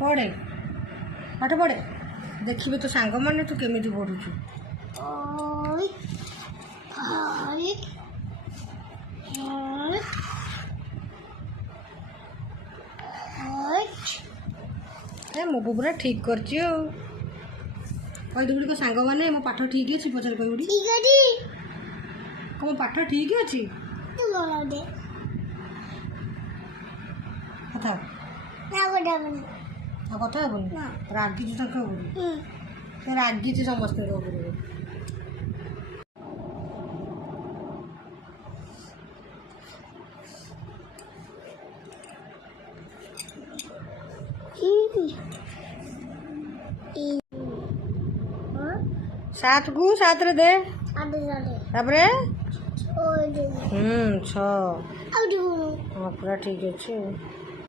पढ़े पाठ पढ़े देखिए तो सांग मैंने तू केमी पढ़ुचु मो पूरा ठीक कर कहीदेवी को सांग मैंने मो पाठ ठीक अच्छी पचार कही मो पाठ ठीक अच्छी कथा कथा हेबुनि रागिचु रागिचु समस्त सात को सात रे दे तापरे छ पूरा ठीक अच्छे।